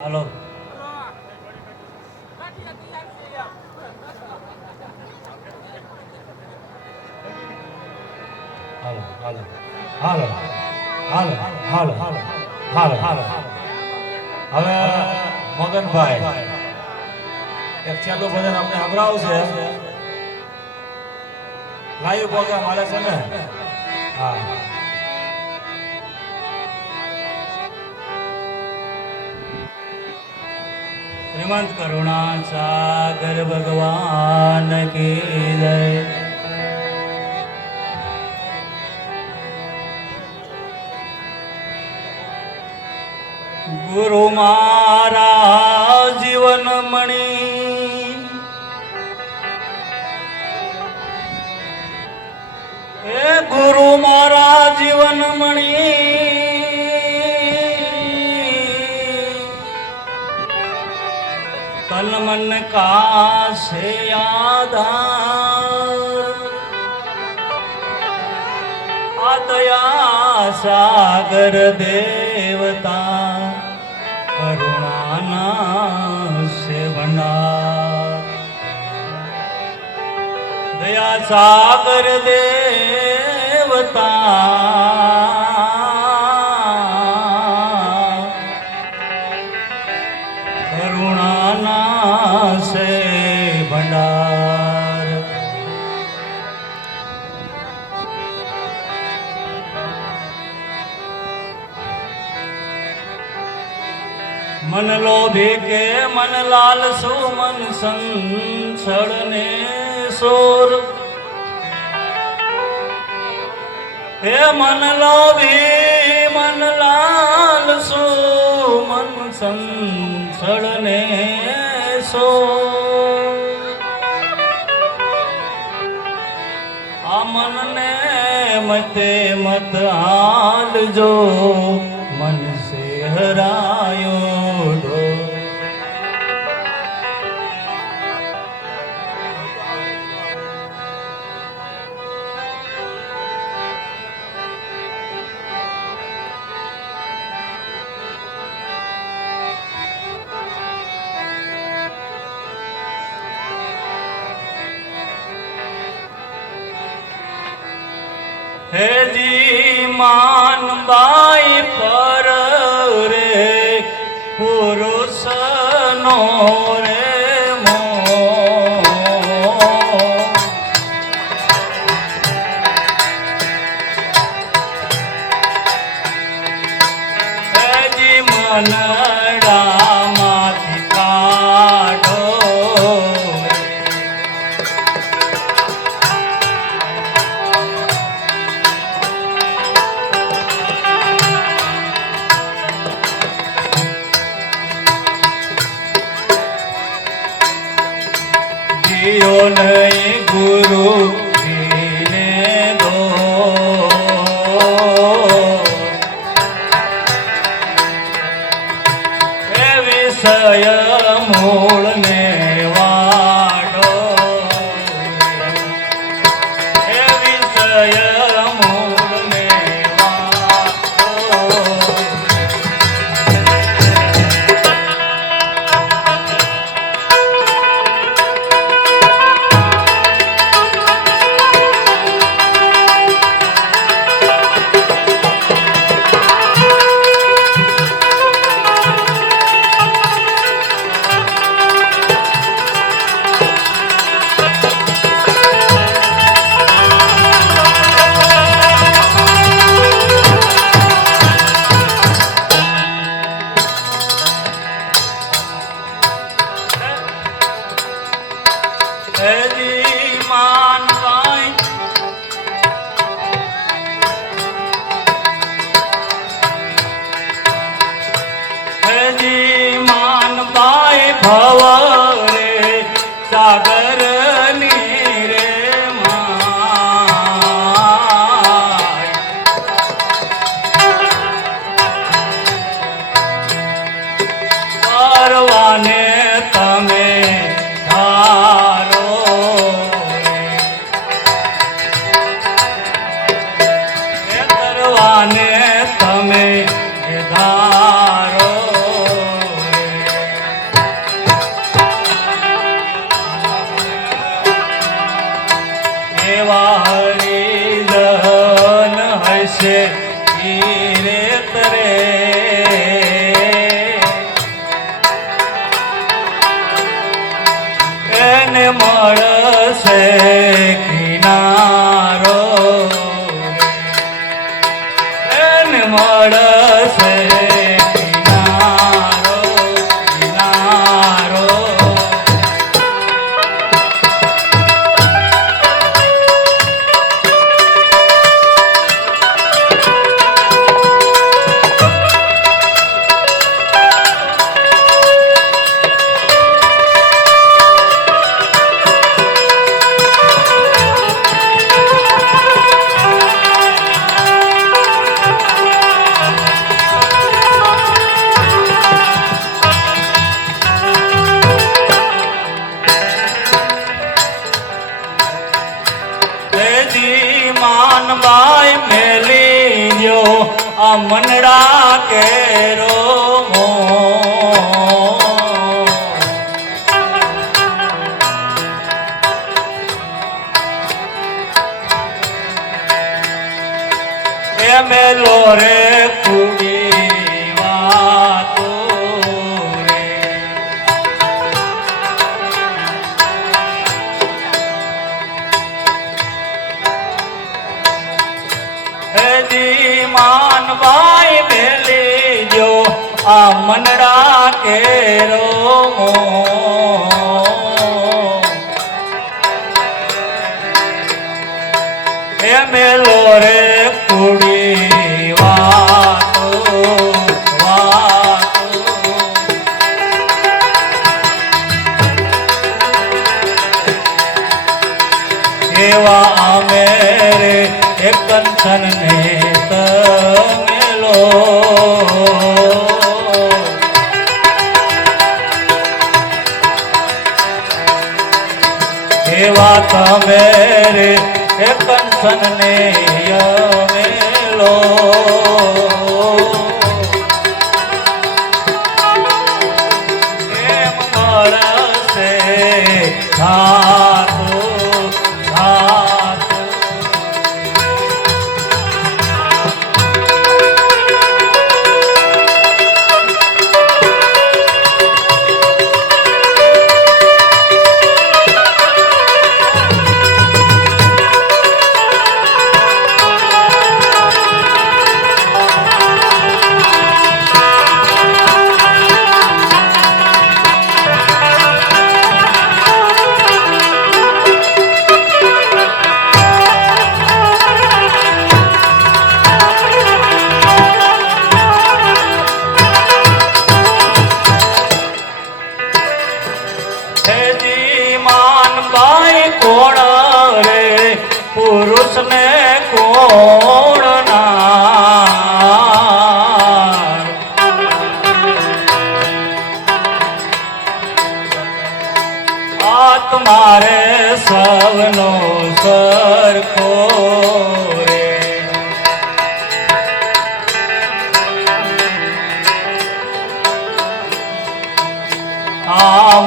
હાલો. હાલો હાલો. હાલો હાલો હાલો હાલો હાલો હવે મગનભાઈ, એક છેલ્લું ભજન અમને સંભળાવશે. લાઈવ પ્રોગ્રામ હાલે છે ને? હા. શ્રીમંત કરુણા સાગર ભગવાન કી જય. ગુરુ મારા જીવન મણી. એ ગુરુ મારા જીવન મણી. मन का से आदया सागर देवता करुणाना से बना दया सागर देवता મન લોભે કે મન લાલ સો મન સંસળ ને સોર. હે મન લોભી મન લાલ સો મન સંસળ ને સોર. આ મનને મતે મત હાલજો મન હેજી માનબાઈ પર રે પુરુષનો રે મોહ ગુરુ. ಸಾಗರ આ મનડા કેરો. એ મેલો રે કુડી વાતો વાતો એવા અમે રે એક કંચન ને તમેલો એવા તમે રે એક કંચન ને યમેલો હેજી માનબાઈ કોણ રે? પુરુષને કોણ ના આત્મારે સવનો સરખો રે. આ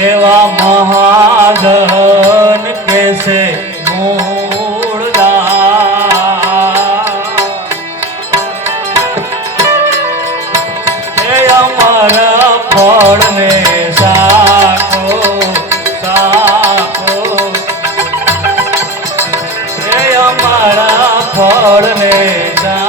એવા મહાધન કેસે અમર ફળને સાખો સાખો એ અમારા ફળને સા